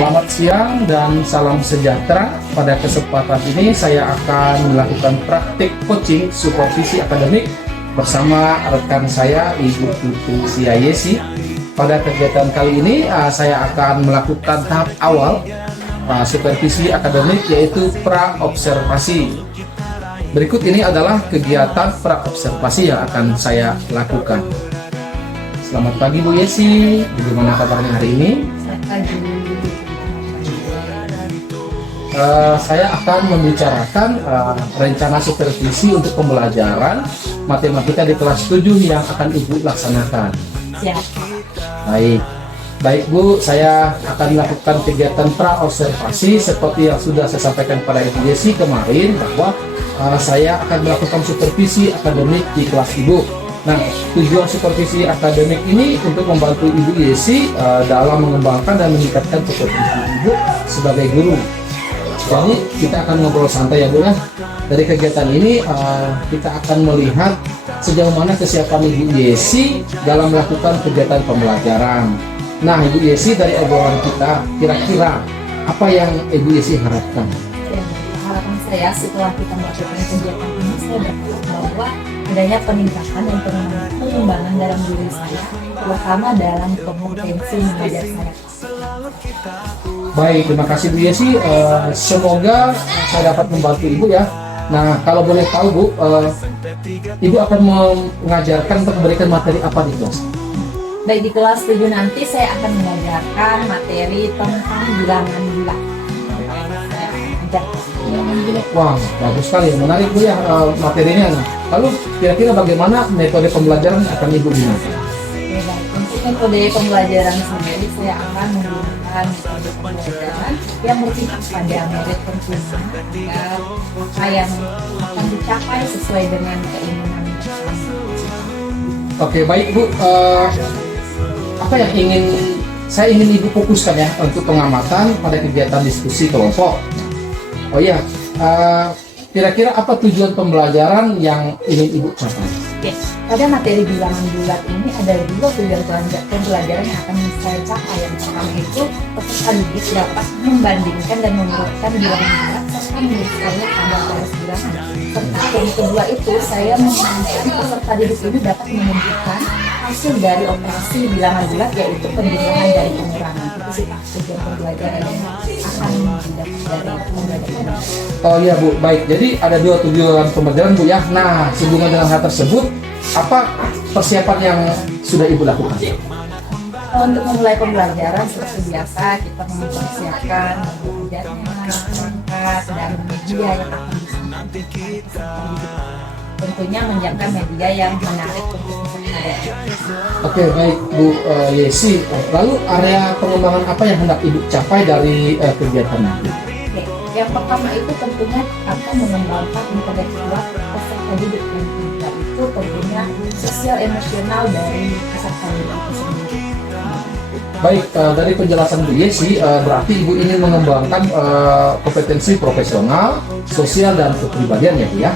Selamat siang dan salam sejahtera. Pada kesempatan ini saya akan melakukan praktik coaching supervisi akademik bersama rekan saya Ibu Tutu Siayesi. Pada kegiatan kali ini saya akan melakukan tahap awal supervisi akademik, yaitu pra-observasi. Berikut ini adalah kegiatan pra-observasi yang akan saya lakukan. Selamat pagi Bu Yesi, bagaimana kabarnya hari ini? Selamat pagi. Saya akan membicarakan rencana supervisi untuk pembelajaran matematika di kelas 7 yang akan Ibu laksanakan. Siap. Baik Bu, saya akan melakukan kegiatan pra-observasi seperti yang sudah saya sampaikan pada Ibu Yesi kemarin, bahwa saya akan melakukan supervisi akademik di kelas Ibu. Nah, tujuan supervisi akademik ini untuk membantu Ibu Yesi dalam mengembangkan dan meningkatkan kompetensi Ibu sebagai guru. Jadi kita akan ngobrol santai ya Bu ya. Dari kegiatan ini kita akan melihat sejauh mana kesiapan Ibu Yesi dalam melakukan kegiatan pembelajaran. Nah, Ibu Yesi, dari obrolan kita, kira-kira apa yang Ibu Yesi harapkan? Harapan saya setelah kita melakukan kegiatan ini, saya berharap bahwa adanya peningkatan dan pengembangan dalam diri saya, terutama dalam kompetensi mengajar saya. Baik, terima kasih Bu Yesi. Semoga saya dapat membantu Ibu ya. Nah, kalau boleh tahu Bu, Ibu akan mengajarkan atau memberikan materi apa di kelas? Baik, di kelas 7 nanti saya akan mengajarkan materi tentang bilangan bulat. Wah, bagus sekali, menarik Bu ya materinya. Lalu kira-kira bagaimana metode pembelajaran akan Ibu gunakan? Untuk metode pembelajaran sendiri, saya akan menggunakan metode pembelajaran yang berpihak pada merit tentunya, agar apa yang akan dicapai sesuai dengan keinginan bersama. Oke, baik Bu. Apa yang saya ingin Ibu fokuskan ya untuk pengamatan pada kegiatan diskusi kelompok. Oh iya, kira-kira apa tujuan pembelajaran yang ingin Ibu capai? Oke, pada materi bilangan bulat ini ada dua tujuan pembelajaran yang akan saya capai. Yang pertama itu peserta didik dapat membandingkan dan membuatkan bilangan bulat serta menuliskannya pada garis bilangan. Serta yang kedua itu saya menginginkan peserta didik ini dapat menunjukkan hasil dari operasi bilangan bulat, yaitu penjumlahan dari pengurangan. Itu sih Pak, tujuan pembelajaran yang akan didapat dari pembelajaran. Oh iya Bu, baik. Jadi ada dua tujuan pembelajaran Bu ya. Nah, sehubungan dengan hal tersebut, apa persiapan yang sudah Ibu lakukan? Untuk memulai pembelajaran seperti biasa, kita mempersiapkan belajarnya, perangkat, dan media yang akan disampaikan peserta didik. Tentunya menyiapkan media yang menarik untuk peserta. Oke, baik Bu Yesi. Lalu area pengembangan apa yang hendak Ibu capai dari kegiatan ini? Oke, yang pertama itu tentunya akan mengembangkan intelektual peserta didik, dan kedua itu tentunya sosial emosional dari peserta didik itu sendiri. Baik, dari penjelasan Bu Yesi, berarti Ibu ingin mengembangkan kompetensi profesional, sosial, dan kepribadian ya Bu ya.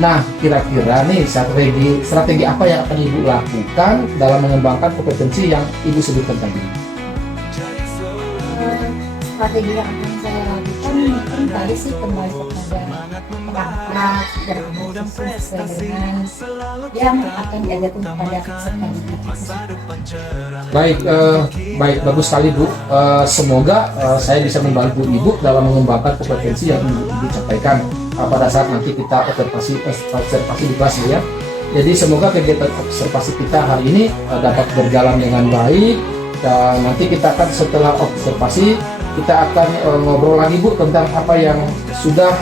Nah, kira-kira nih strategi apa yang akan Ibu lakukan dalam mengembangkan kompetensi yang Ibu sebutkan tadi? Strategi yang akan saya lakukan mungkin tadi sih kembali kepada perangkat dan sesuai dengan yang akan diajarkan kepada peserta didik. Baik, bagus sekali Bu. Semoga saya bisa membantu Ibu dalam mengembangkan kompetensi yang Ibu sampaikan pada saat nanti kita observasi di kelas ya. Jadi semoga kegiatan observasi kita hari ini dapat berjalan dengan baik, dan nanti kita akan setelah observasi kita akan ngobrol lagi Bu tentang apa yang sudah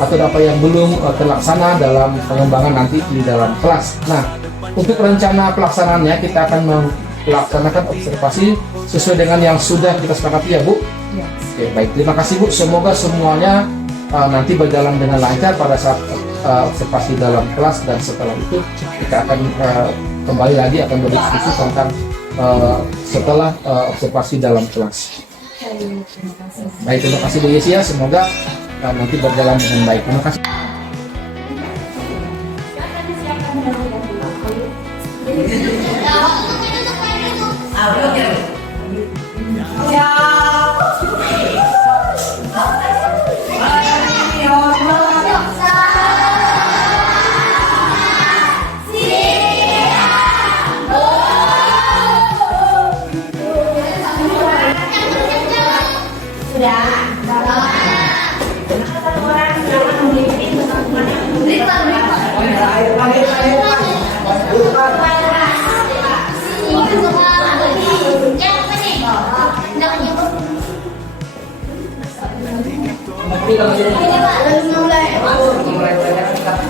atau apa yang belum terlaksana dalam pengembangan nanti di dalam kelas. Nah, untuk rencana pelaksanaannya kita akan melaksanakan observasi sesuai dengan yang sudah kita sepakati ya Bu. Ya. Oke, baik, terima kasih Bu. Semoga semuanya nanti berjalan dengan lancar pada saat observasi dalam kelas, dan setelah itu kita akan kembali lagi akan berdiskusi tentang setelah observasi dalam kelas. Baik, terima kasih Bu Yesi ya. Semoga nanti berjalan dengan baik. Terima kasih. Ya. Mulai belajar tentang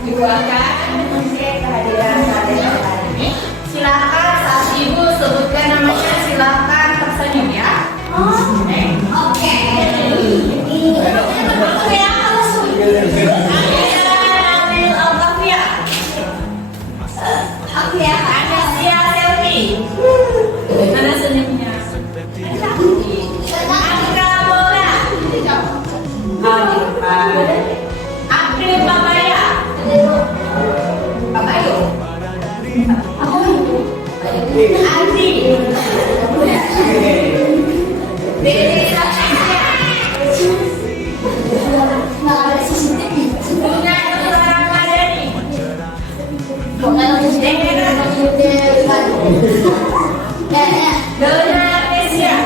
dibuatkan kehadiran kalian hari ini. Silakan saat ibu sebutkan namanya, silakan tersenyum ya. Oke. Mana senyumnya? April Babaya. Babayo. Andi. Dede Satria. Bunga Nurul Ramadhani. Dona Amesia.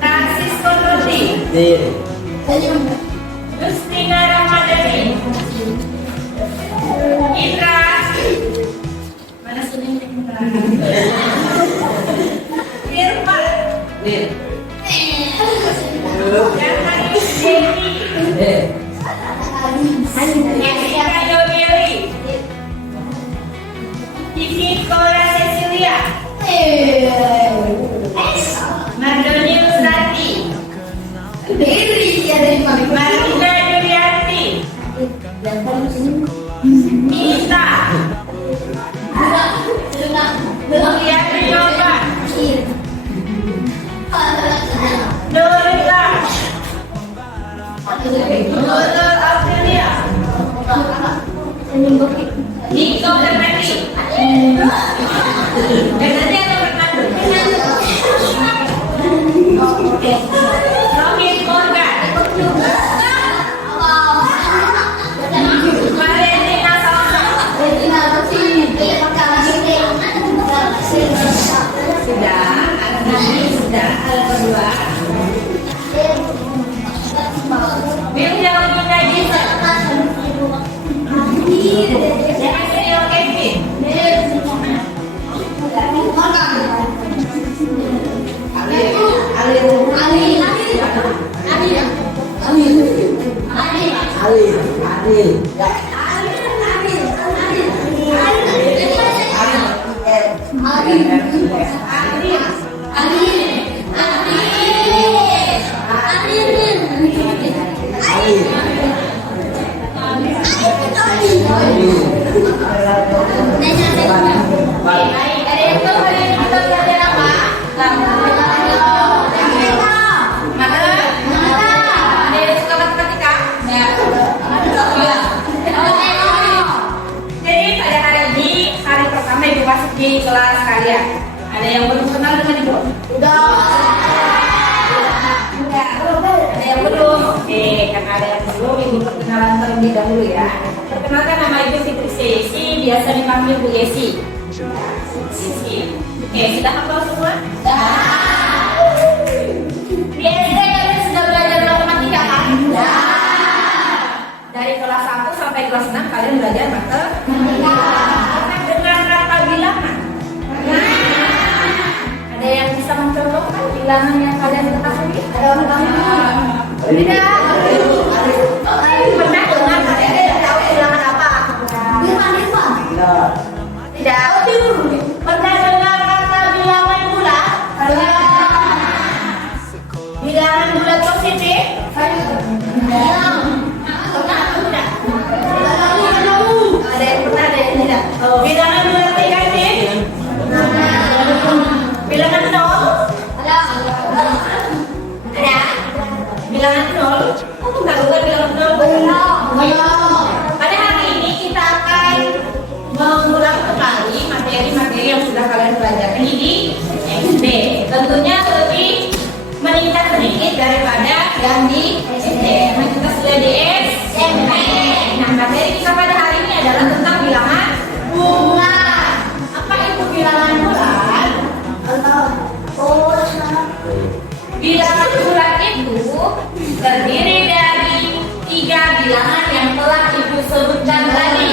Francisco Nurdi. Justina Ramadhani. Indra. Mana senyum Indra? Irfan. Dan hari Dewi. Jessica Yobeli. Kiki Cora Cecilia. Mardoni Ustati. Marina Durianti. Nisa. Mulyani Yoga. Nurila. Nurul Aurelia. Niko Fernandi. Fernandi atau Fernando? Robin Morgan. Valentina Salsa. Sudah, anak lagi sudah, anak kedua. Wilda Udina Gita. Evangelio Kevin. Di kelas kalian ada yang belum kenal dengan ibu? Udah. Ada yang belum? Oke, karena ada yang belum, ibu perkenalan terlebih dahulu ya. Perkenalkan, nama ibu Fitri Sesi, biasa dipanggil Bu Yesi. Sesi. Oke, sudah hafal semua? Di SD kalian sudah belajar matematika kan? Dari kelas 1 sampai kelas 6 kalian belajar matematika. Dengan kata bilangan. Ada yang bisa mencontohkan bilangan yang kalian ketahui? Ada orang tidak? Pernah dengar kalian tahu bilangan apa? Tidak. Pernah dengar kata bilangan bulat? Bilangan bulat positif? Ada yang pernah, ada yang tidak. Bilangan bulat negatif? Bilangan nol? Ada. Bilangan nol? Bukan bilangan nol. Pada hari ini kita akan mengulang kembali materi-materi yang sudah kalian pelajari di SD. Tentunya lebih meningkat sedikit daripada yang di SD. Nah, kita sudah di SMP. Nah, Bilangan bulat itu terdiri dari 3 bilangan yang telah Ibu sebutkan tadi.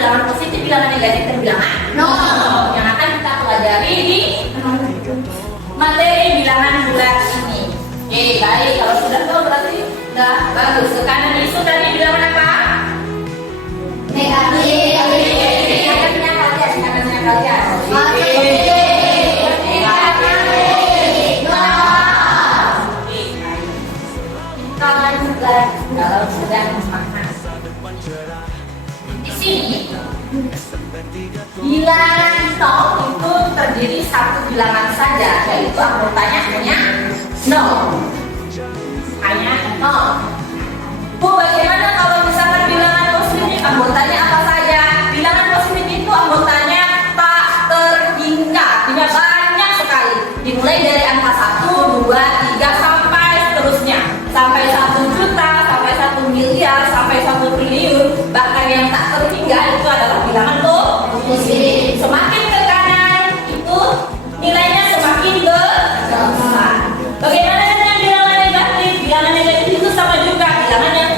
Bilangan positif, bilangan negatif, dan bilangan nol yang akan kita pelajari di materi bilangan bulat ini. Oke, baik. Kalau sudah tahu berarti sudah bagus. Sekarang itu tadi bilangan apa? Negatif. Katanya kalian. Kalau sudah memahami di sini bilangan nol itu terdiri satu bilangan saja, yaitu anggotanya hanya nol. Bu, bagaimana kalau misalkan bilangan positif anggotanya apa saja? Bilangan positif itu anggotanya tak terhingga, artinya banyak sekali. Dimulai dari angka 1, 2, 3 sampai seterusnya, sampai 1 juta, sampai 1 miliar, sampai 1 triliun. Bahkan yang tak terhingga itu adalah bilangan positif. Semakin ke kanan itu nilainya semakin besar. Bagaimana dengan bilangan negatif? Bilangan negatif itu sama juga, bilangan yang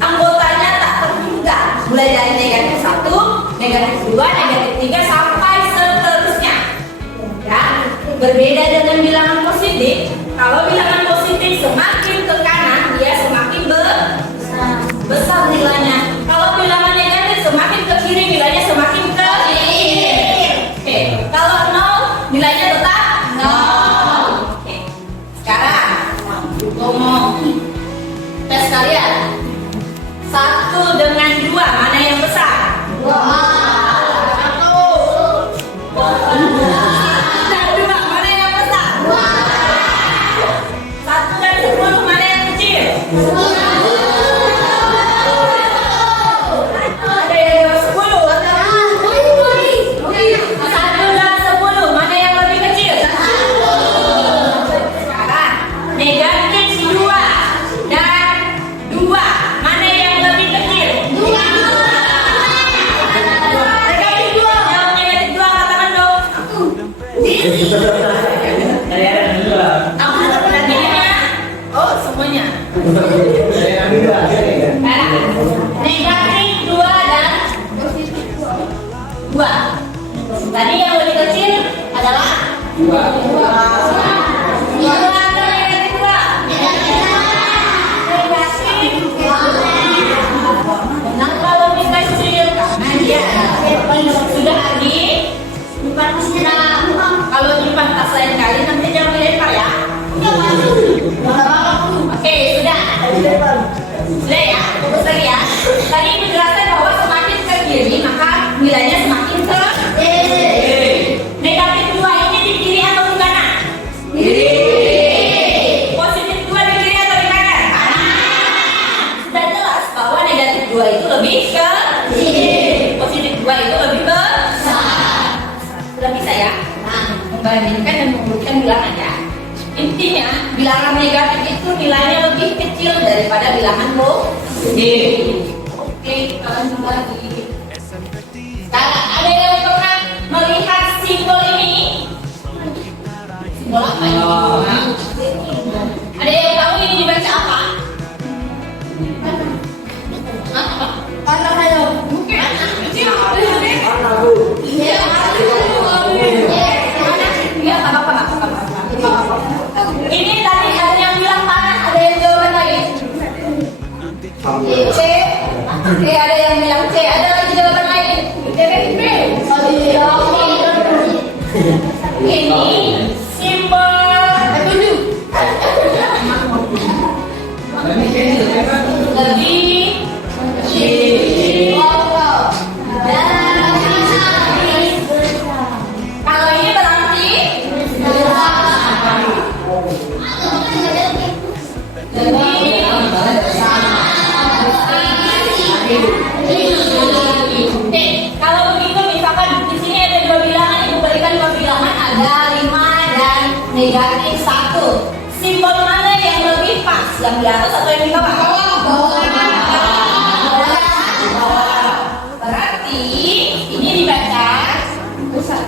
anggotanya tak terhingga, mulai dari negatif 1, negatif 2, negatif 3 sampai seterusnya. Ya, berbeda dengan bilangan positif. Kalau bilangan positif semakin ke kanan dia semakin besar nilainya. Kalau bilangan negatif semakin ke kiri nilainya semakin ke kiri. Oke. Kalau nol nilainya tetap nol. Oke. Sekarang ngomong tes kalian. 1 dengan 2 mana yang besar? 2. Dan 2 mana yang besar? 2. 1 dan 10 mana yang kecil? 10. Oh, semuanya. Negatif 2 dan 2. Tadi yang lebih kecil adalah 2. Nah, kalau kita kecil sudah adik. Kalau nyimpan tas lain kali nanti jangan dilempar ya. Oke, sudah. Sudah ya, fokus lagi ya. Tadi menjelaskan bahwa semakin ke kiri maka nilainya semakin ke kiri. Negatif 2 ini di kiri atau di kanan? Kiri. Positif 2 di kiri atau di kanan? Kanan. Sudah jelas bahwa negatif 2 itu lebih ke kiri. Positif 2 itu lebih besar. Sudah bisa ya? Membandingkan dan mengumpulkan bilangan ya. Intinya bilangan negatif itu nilainya lebih kecil daripada bilangan positif. Oke, kita lanjut lagi. Sekarang ada yang pernah melihat simbol ini? Simbol apa ini? Ada yang tahu ini dibaca apa? Panah ayo. Bukan. Kecil. Iya, apa-apa. Ini tadi ada yang bilang panah, ada yang jawaban lagi. C. Ada yang bilang C, ada lagi jawaban lagi. B. Ini simbol lebih kecil. Kalau ini berarti kalau begitu misalkan di sini ada 2 bilangan, Ibu berikan 2 bilangan, ada 5 negatif 1. Simbol mana yang lebih pas? Yang di atas atau yang di bawah? Bawah. Berarti ini dibaca besar.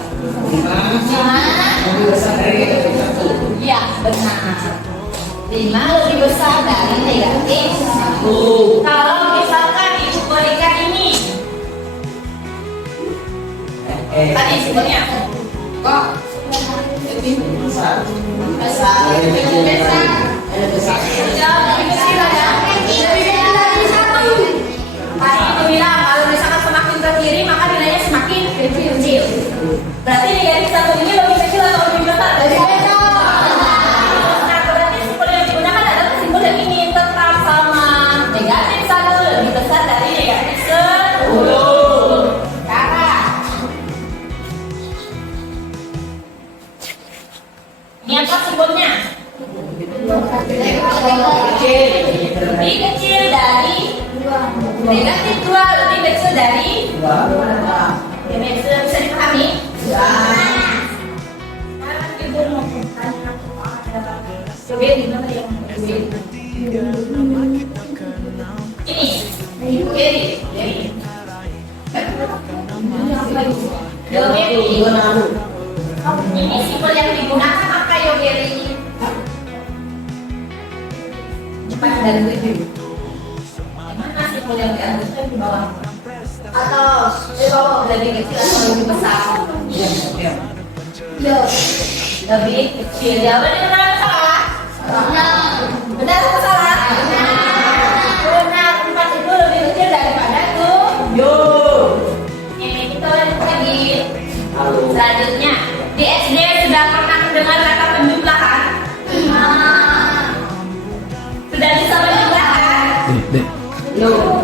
Ya, benar. 5 lebih besar dari negatif 1. Kalau misalkan ibu berikan ini, tadi simbolnya kok lebih besar. Lebih besar. Jauh lebih kecil ada. Lebih kecil dari 1. Tadi itu bilang kalau misalkan semakin ke kiri maka nilainya semakin kecil. Berarti negatif 1 ini lebih kecil atau lebih besar? Lebih besar. Nah, berarti simbol yang digunakan adalah simbol yang ini tetap sama. Negatif 1 lebih besar dari negatif 10. Sekarang ini apa simbolnya? Lebih kecil dari negatif 2 lebih kecil dari 2. Ini bisa dipahami? Sekarang ibu mau bertanya coba di mana yang ini ini simbol yang digunakan apa Yogeri? Cepat dari itu. Mana simbol yang diambil di bawah? Atau di bawah lebih kecil atau lebih besar? Lebih kecil. Jawabannya benar atau salah? Benar atau salah? Benar. Tempat itu lebih kecil daripada 7. Ini kita lanjut lagi. Selanjutnya di SD sudah pernah mendengar kata penjumlahan? Sudah bisa menjumlahkan? Belum.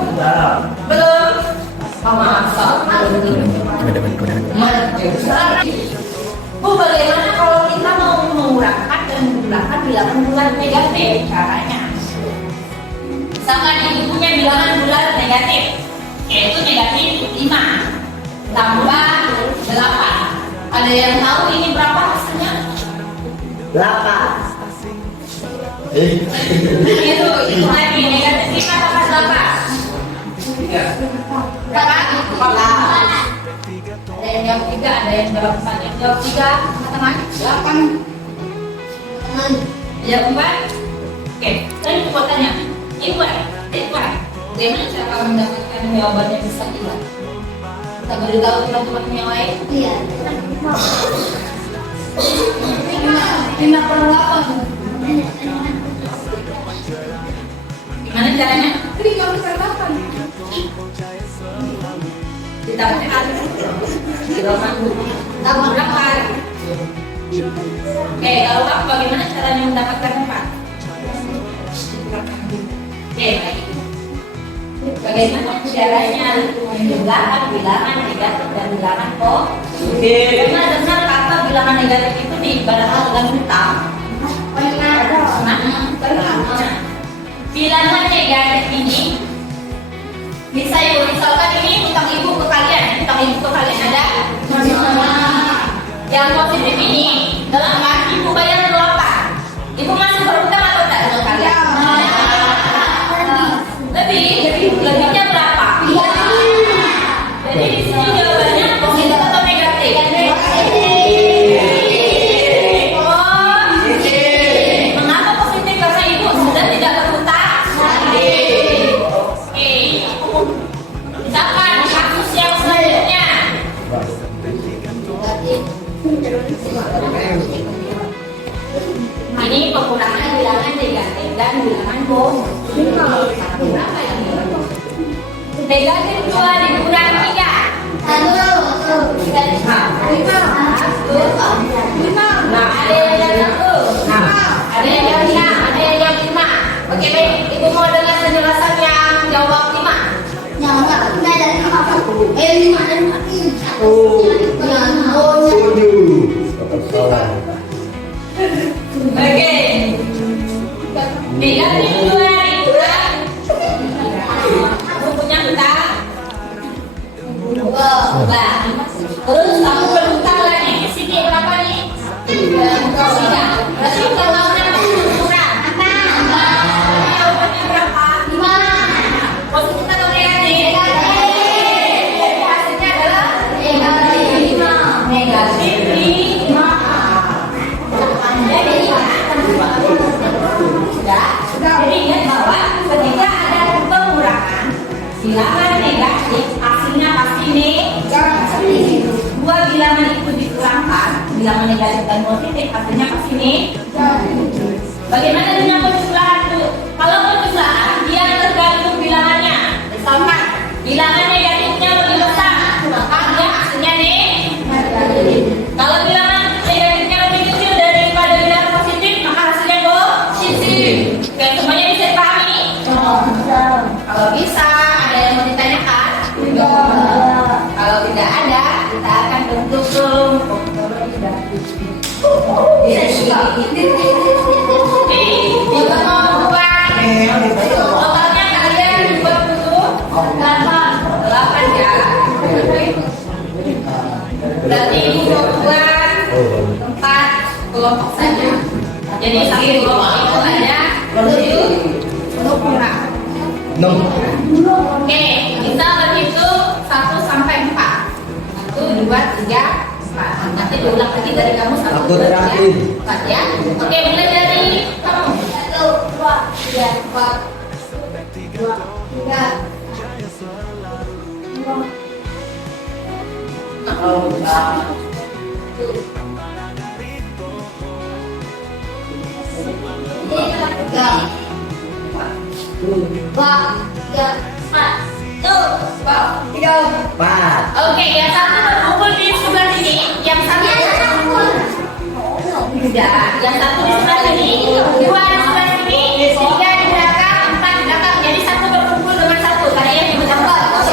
Bu, bagaimana kalau kita mau mengurangkan dan menjumlahkan bilangan bulat negatif? Caranya misalkan ibu punya bilangan bulat negatif, yaitu negatif 5 tambah 8. Ada yang tahu ini berapa hasilnya? 8. Itu lagi negatif 5 tambah 8. Berapa? 4. Ada yang jawab 3, ada yang jawab 4. Yang jawab 3, teman 8. Jawab 4. Oke, tadi perbuatannya Iwan. Bagaimana cara kamu mendapatkan jawabannya bisa Iwan? Kita beritahu teman-teman yang lain. Iya. 5/8. Gimana caranya? Jadi kamu berapa? Kita tekan. Tambah 8. Oke, kalau kamu bagaimana caranya mendapatkan 4? Oke, baik. Bagaimana caranya menjumlahkan bilangan negatif dan bilangan positif? Karena dengar kata bilangan negatif itu diibaratkan dengan hutang. Bilangan negatif ini bisa ibu, misalkan ini hutang ibu ke kalian, ada. Yang positif ini dalam arti ibu bayar 8. Ibu masih berhutang atau tidak dengan kalian? Lebihnya berapa? Jadi di sini jawabannya positif atau negatif? Mengapa positif? Karena ibu sudah tidak berhutang. Oke. Misalkan kasus yang selanjutnya. Ini penggunaan bilangan negatif dan bilangan positif. Berapa yang negatif 2 dikurang 3. 1. Nah, ada yang jawab 1. Ada yang jawab 5. Ada yang jawab 5. Oke, baik. Ibu mau dengar penjelasan yang jawab 5? Oke. Negatif 2 dikurang. Aku punya hutang 2. Terus kamu berhutang lagi di sini berapa nih? 3. negatif dan positif, hasilnya pasti ini. Bagaimana dengan penjumlahan itu? Kalau penjumlahan, dia tergantung bilangannya. Misalkan bilangan negatifnya lebih besar, maka dia hasilnya negatif. Kalau bilangan negatifnya lebih kecil daripada bilangan positif, maka hasilnya positif. Oke, semuanya bisa dipahami? Kalau bisa, ada yang mau ditanyakan? Kalau tidak ada, kita akan bentuk kelompok. Kita mau buat totalnya kalian buat dulu 8 ya. Berarti ibu mau buat 4 kelompok saja. Jadi satu kelompok itu ada 7 kurang. Oke, kita berhitung 1 sampai 4. 1, 2, 3, 4. Nanti diulang lagi dari kamu 1, 2, 3, 4 ya. Oke, mulai dari kamu. 1, 2, 3, 4. 2, 3. Oke, yang satu berkumpul di sebelah sini, yang satu yang satu di sebelah sini, 2 di sebelah sini, 3 di belakang, 4 di belakang. Jadi satu berkumpul dengan satu. Kalian yang mencapai satu.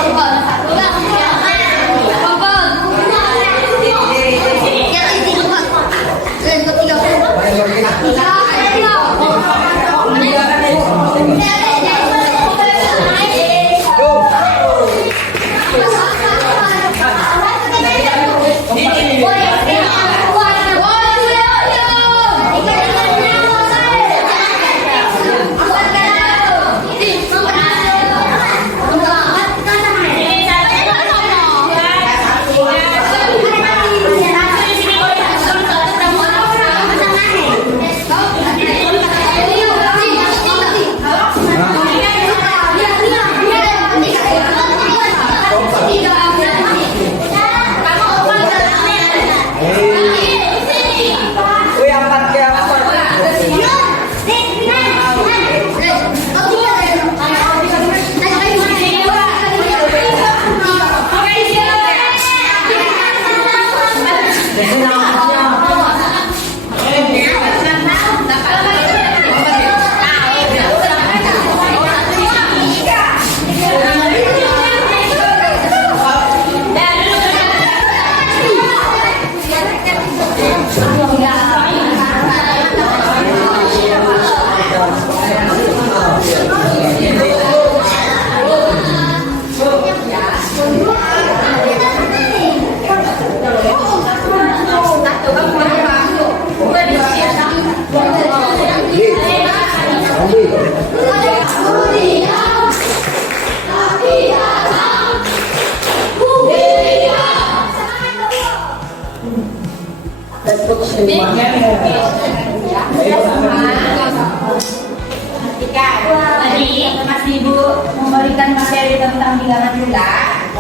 Tadi Mas Ibu memberikan materi tentang bilangan bulat.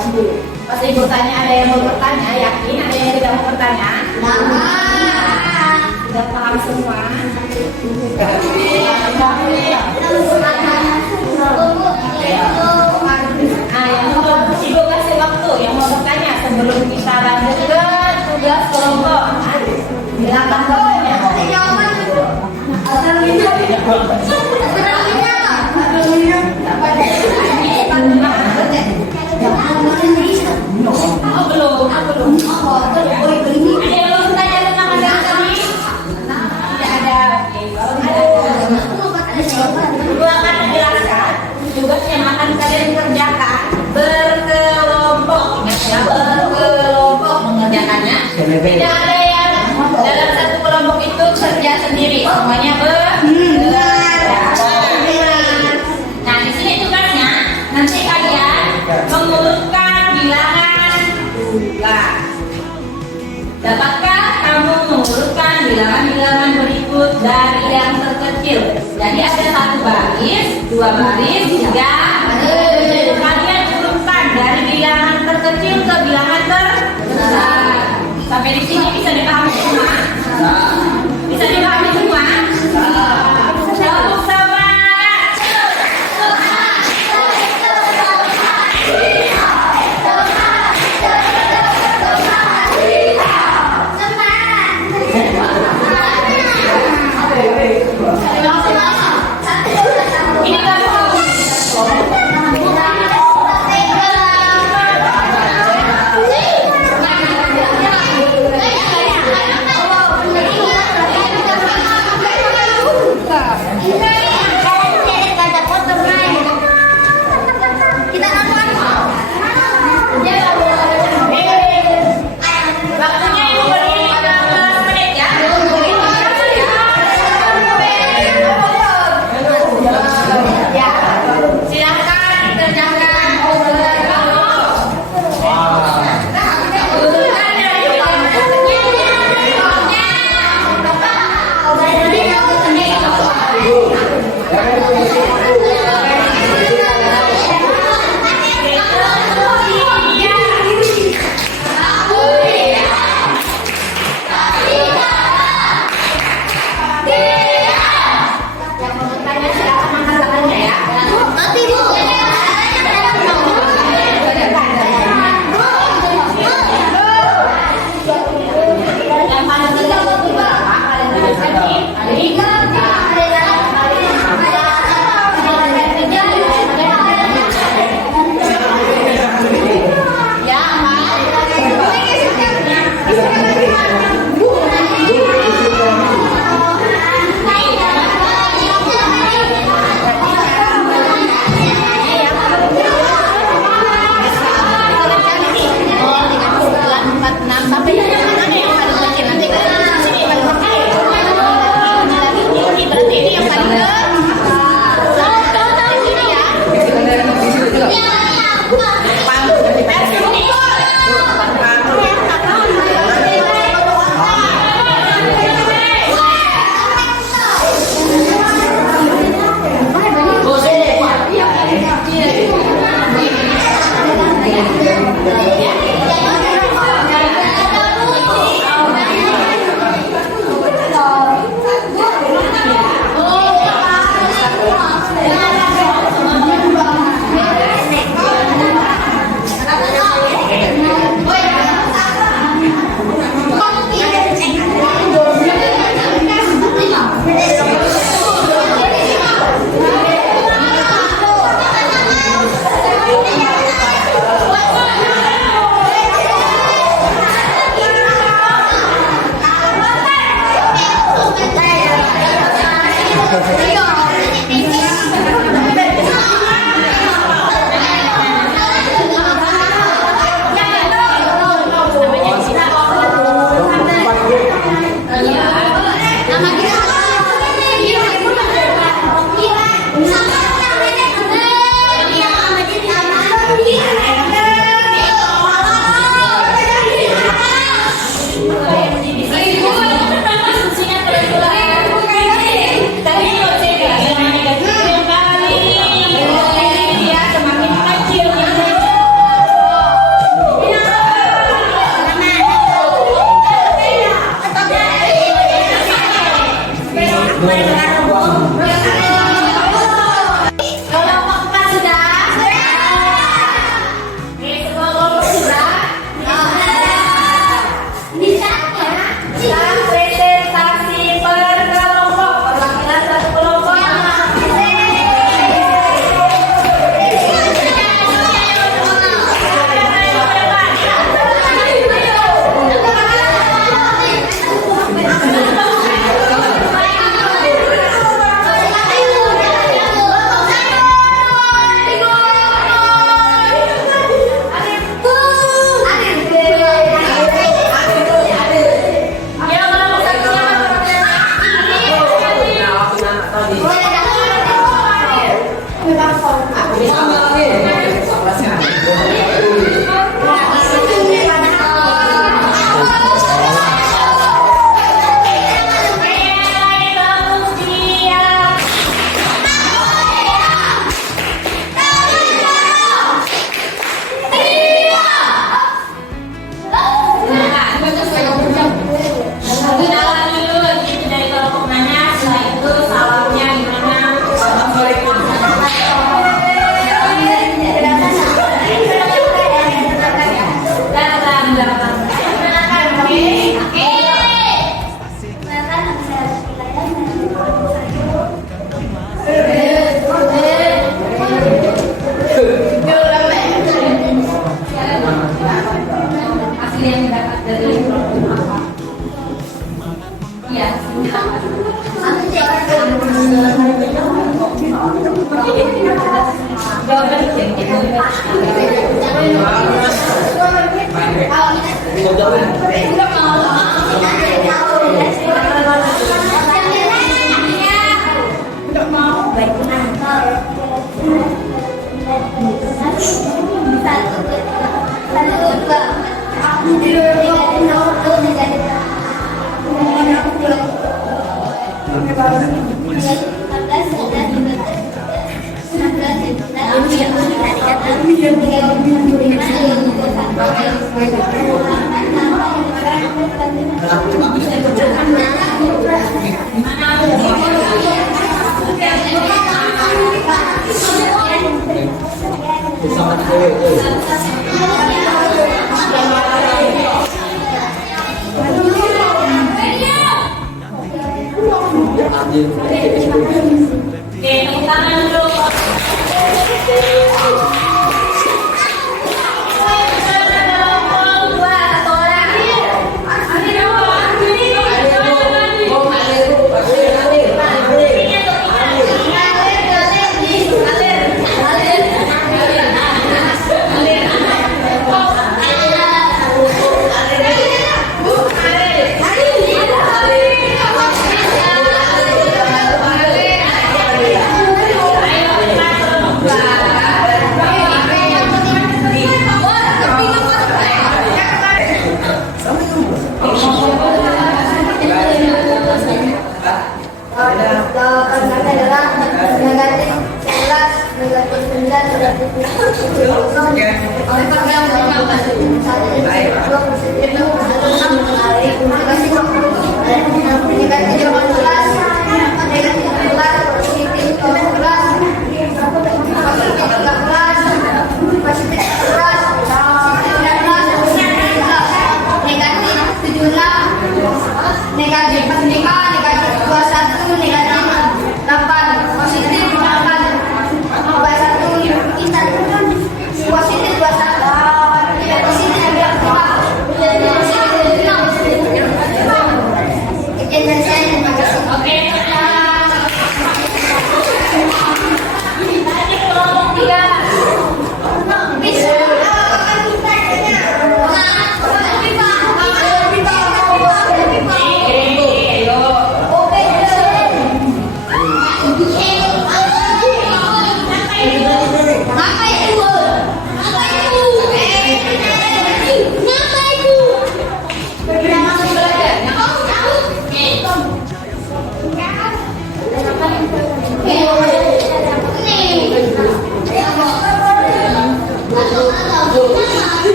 Pas Ibu tanya ada yang mau bertanya, yakin ada yang tidak mau bertanya? Sudah paham semua? Ibu kasih waktu yang mau bertanya sebelum kita lanjut ke tugas kelompok. Silakan bertanya. Tugas yang akan kalian kerjakan berkelompok, ingat ya, berkelompok mengerjakannya. Tidak ada yang dalam satu kelompok itu kerja sendiri, semuanya berkelompok. Nah, di sini tugasnya nanti kalian mengurutkan bilangan bulat. Dapatkah kamu mengurutkan bilangan-bilangan berikut dari yang terkecil? Jadi ada 1 baris, 2 baris, 3 baris. Kalian urutkan dari bilangan terkecil ke bilangan terbesar. Sampai di sini bisa dipahami semua? Kelompok 4 sudah? Oke, semua kelompok sudah? Bisa ya? Presentasi per kelompok. Perwakilan satu kelompok. Oke, tepuk tangan dulu.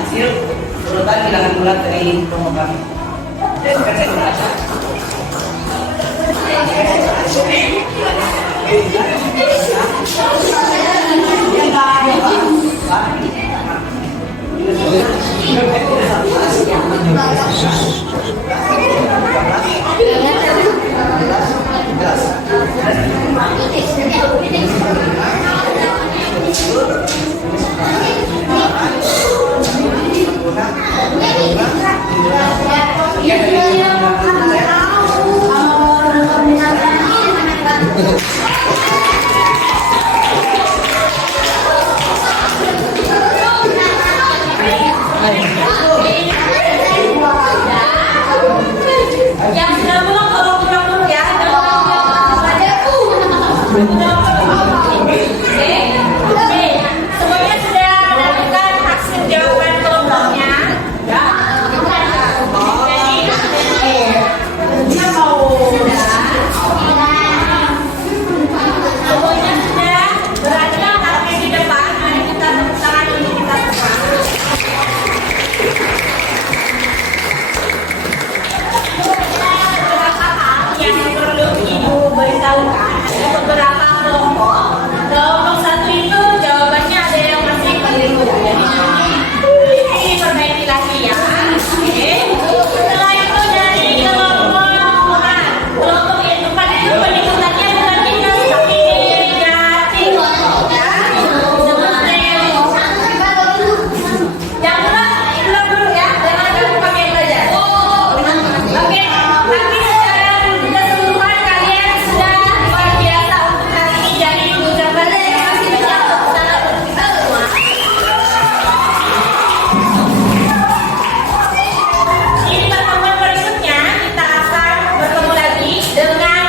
hasil urutan bilangan bulat dari promo kami. Dan kami berkata, Yang sudah belum tolong pulang dulu ya. Semuanya sudah mendapatkan hasil jawaban kelompoknya. Semuanya sudah berada kaki di depan. Mari kita tepuk tangan dulu, kita tepuk. Beberapa hal yang perlu Ibu beritahukan, ada beberapa kelompok. Kelompok satu itu jawabannya ada yang masih keliru. Jadi ini perbaiki lagi ya. Oke. Setelah itu dari kelompok kelompok yang depan itu peningkatannya bukan minus tapi negatif. Ya. Yang ulang dulu ya, jangan kamu pakai belajar. Oke, tapi secara keseluruhan kalian sudah luar biasa untuk kali ini. Jadi ucapan terima kasih banyak untuk salam untuk kita semua. Di pertemuan berikutnya kita akan bertemu lagi dengan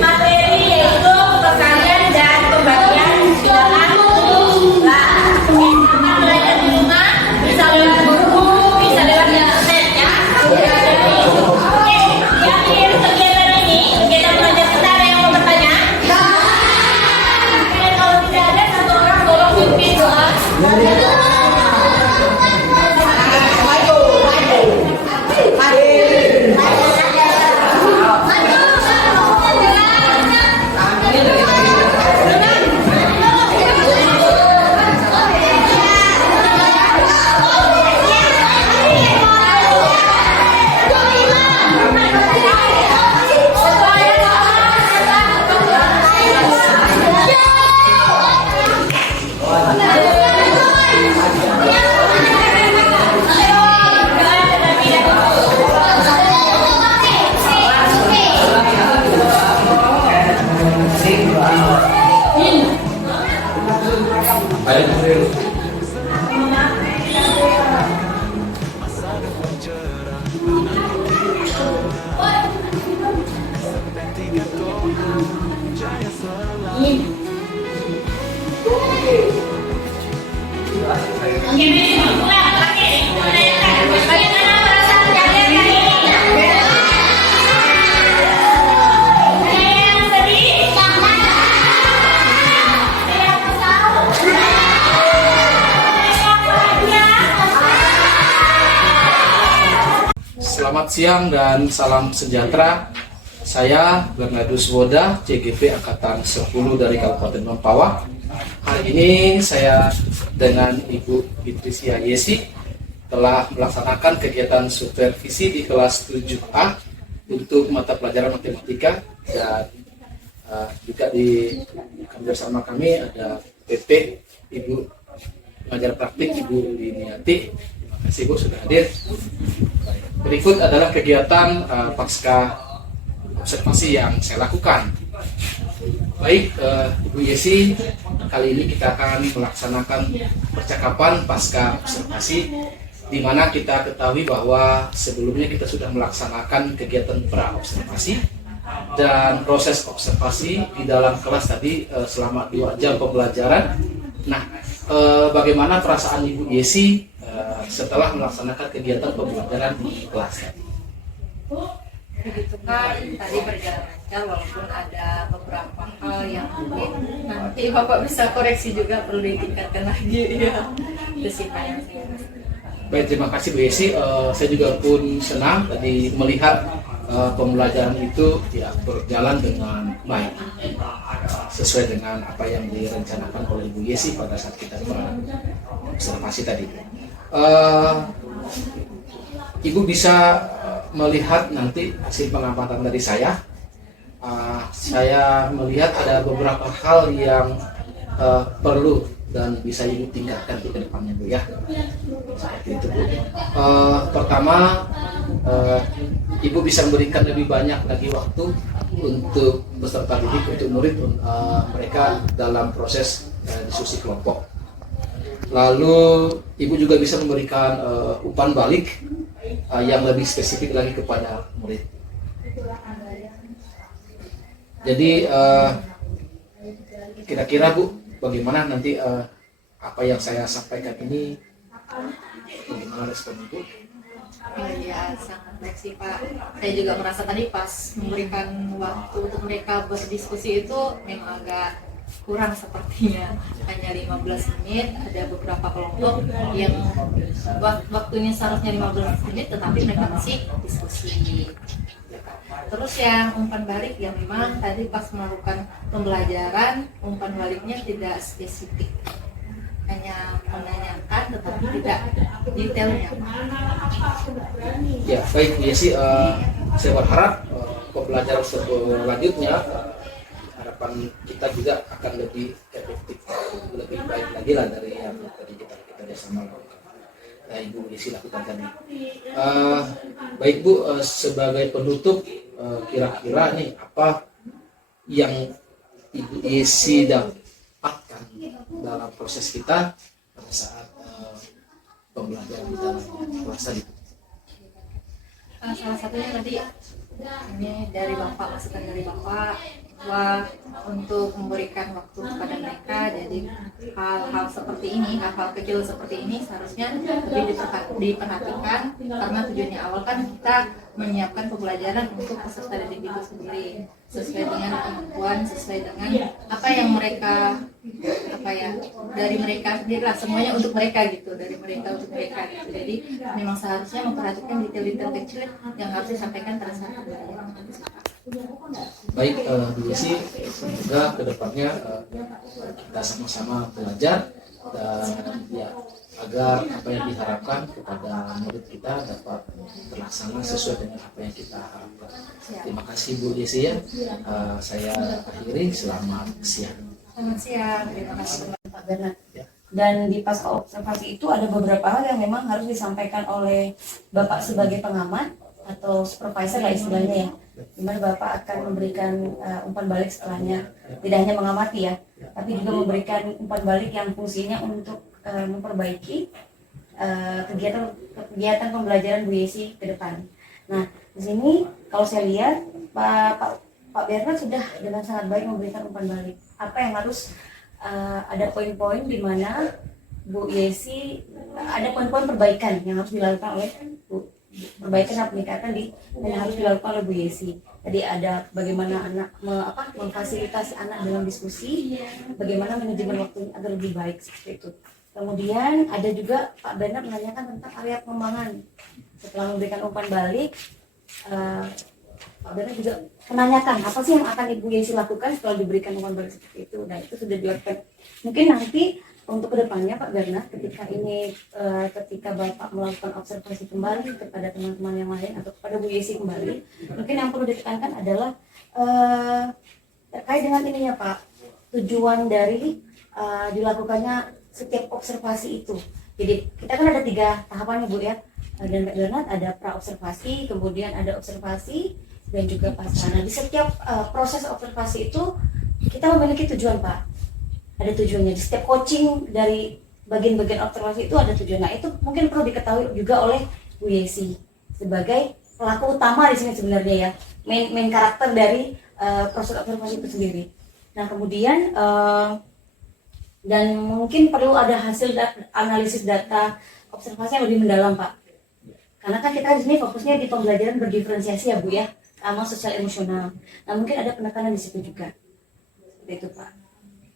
materi yaitu perkalian dan pembagian bilangan jumlah. Oke, akan belajar di rumah, bisa lewat buku, bisa lewat internet ya. Oke, di akhir kegiatan ini, kegiatan belajar kita ada yang mau bertanya? Oke, kalau tidak ada, satu orang tolong pimpin doa. Bagaimana perasaan kalian hari ini? Ada yang sedih? Ada yang kesal? Ada yang bahagia? Selamat siang dan salam sejahtera. Saya Bernardus Woda, CGP Angkatan 10 dari Kabupaten Mempawah. Hari ini saya dengan Ibu Fitrisia Yesi telah melaksanakan kegiatan supervisi di kelas 7A untuk mata pelajaran matematika, dan juga bersama kami ada PP Ibu pengajar praktik Ibu Liniati. Terima kasih Bu sudah hadir. Berikut adalah kegiatan pasca observasi yang saya lakukan. Baik, Ibu Yesi, kali ini kita akan melaksanakan percakapan pasca observasi, di mana kita ketahui bahwa sebelumnya kita sudah melaksanakan kegiatan pra-observasi dan proses observasi di dalam kelas tadi selama 2 jam pembelajaran. Nah, bagaimana perasaan Ibu Yesi setelah melaksanakan kegiatan pembelajaran di kelas tadi? Begitu kan tadi berjalan lancar walaupun ada beberapa hal yang mungkin nanti Bapak bisa koreksi juga perlu ditingkatkan lagi ya. Itu sih Pak yang saya rasa. Baik, terima kasih Bu Yesi. Saya juga pun senang tadi melihat pembelajaran itu ya berjalan dengan baik, sesuai dengan apa yang direncanakan oleh Bu Yesi pada saat kita observasi tadi. Ibu bisa melihat nanti hasil pengamatan dari saya. Saya melihat ada beberapa hal yang perlu dan bisa Ibu tingkatkan di depannya Bu ya. Seperti itu Bu. Pertama, Ibu bisa memberikan lebih banyak lagi waktu untuk peserta didik, untuk murid mereka dalam proses diskusi kelompok. Lalu Ibu juga bisa memberikan umpan balik yang lebih spesifik lagi kepada murid. Jadi kira-kira Bu, bagaimana nanti apa yang saya sampaikan ini, bagaimana respon Ibu? Ya sangat baik sih Pak. Saya juga merasa tadi pas memberikan waktu untuk mereka berdiskusi itu memang agak kurang sepertinya, hanya 15 menit. Ada beberapa kelompok yang waktunya seharusnya 15 menit tetapi mereka masih diskusi. Terus yang umpan balik yang memang tadi pas melakukan pembelajaran umpan baliknya tidak spesifik, hanya menanyakan tetapi tidak detailnya. Ya baik Bu Yesi, saya berharap pembelajaran selanjutnya harapan kita juga akan lebih efektif, lebih baik lagi lah dari yang tadi kita bersama lakukan. Nah, Ibu Yesi lakukan tadi. Baik Bu, sebagai penutup, kira-kira nih apa yang Ibu Yesi dapatkan dalam proses kita pada saat pembelajaran di dalam kelas tadi? Salah satunya tadi ini dari Bapak, masukan dari Bapak bahwa untuk memberikan waktu kepada mereka, jadi hal-hal seperti ini, hal-hal kecil seperti ini seharusnya lebih diperhatikan karena tujuannya awal kan kita menyiapkan pembelajaran untuk peserta didik itu sendiri sesuai dengan kemampuan, sesuai dengan apa yang mereka dari mereka sendiri lah, semuanya untuk mereka gitu, dari mereka untuk mereka gitu. Jadi memang seharusnya memperhatikan detail-detail kecil yang harus disampaikan pada saat pembelajaran. Baik Bu Yesi, semoga kedepannya kita sama-sama belajar dan ya agar apa yang diharapkan kepada murid kita dapat terlaksana sesuai dengan apa yang kita harapkan. Terima kasih Bu Yesi ya. Saya akhiri, selamat siang. Selamat siang, terima kasih Pak Bernard. Dan di pasca observasi itu ada beberapa hal yang memang harus disampaikan oleh Bapak sebagai pengamat atau supervisor lah istilahnya ya, dimana Bapak akan memberikan umpan balik setelahnya, tidak hanya mengamati ya, tapi juga memberikan umpan balik yang fungsinya untuk memperbaiki kegiatan pembelajaran Bu Yesi ke depan. Nah, di sini kalau saya lihat Pak Bernard sudah dengan sangat baik memberikan umpan balik. Apa yang harus ada poin-poin di mana Bu Yesi, ada poin-poin perbaikan yang harus dilakukan oleh perbaikan dan peningkatan yang harus dilakukan oleh Bu Yesi. Tadi ada bagaimana memfasilitasi anak dalam diskusi, bagaimana manajemen waktunya agar lebih baik seperti itu. Kemudian ada juga Pak Bernard menanyakan tentang area pengembangan. Setelah memberikan umpan balik, Pak Bernard juga menanyakan apa sih yang akan Ibu Yesi lakukan setelah diberikan umpan balik seperti itu. Nah, itu sudah dilakukan. Mungkin nanti untuk kedepannya Pak Bernard, ketika Bapak melakukan observasi kembali kepada teman-teman yang lain atau kepada Bu Yesi kembali, mungkin yang perlu ditekankan adalah terkait dengan ininya Pak, tujuan dari dilakukannya setiap observasi itu. Jadi kita kan ada 3 tahapan Bu ya, dan Pak Bernard ada pra-observasi, kemudian ada observasi, dan juga pasca. Nah, di setiap proses observasi itu kita memiliki tujuan Pak. Ada tujuannya. Di setiap coaching dari bagian-bagian observasi itu ada tujuan. Nah, itu mungkin perlu diketahui juga oleh Bu Yesi sebagai pelaku utama di sini sebenarnya ya, main karakter dari proses observasi itu sendiri. Nah, kemudian dan mungkin perlu ada hasil analisis data observasi yang lebih mendalam Pak. Karena kan kita di sini fokusnya di pembelajaran berdiferensiasi ya Bu ya. sama sosial emosional. Nah mungkin ada penekanan di situ juga. Seperti itu Pak.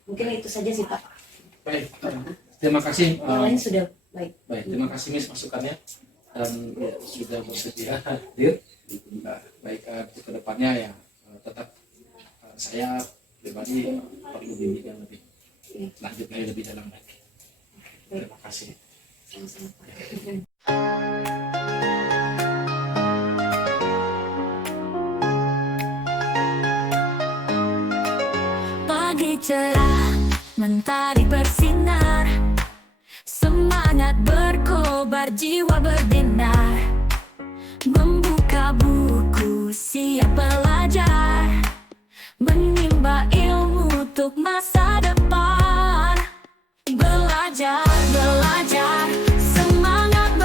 Mungkin itu saja sih Pak. Baik, terima kasih. Yang lain sudah baik. Baik, terima kasih Miss masukannya dan ya, sudah bersedia hadir. Nah, baik untuk kedepannya ya tetap saya pribadi perlu bimbingan lebih lanjut lagi lebih dalam lagi. Terima kasih. Sama-sama Pak. Pagi cerah, mentari bersinar, semangat berkobar, jiwa berdinar.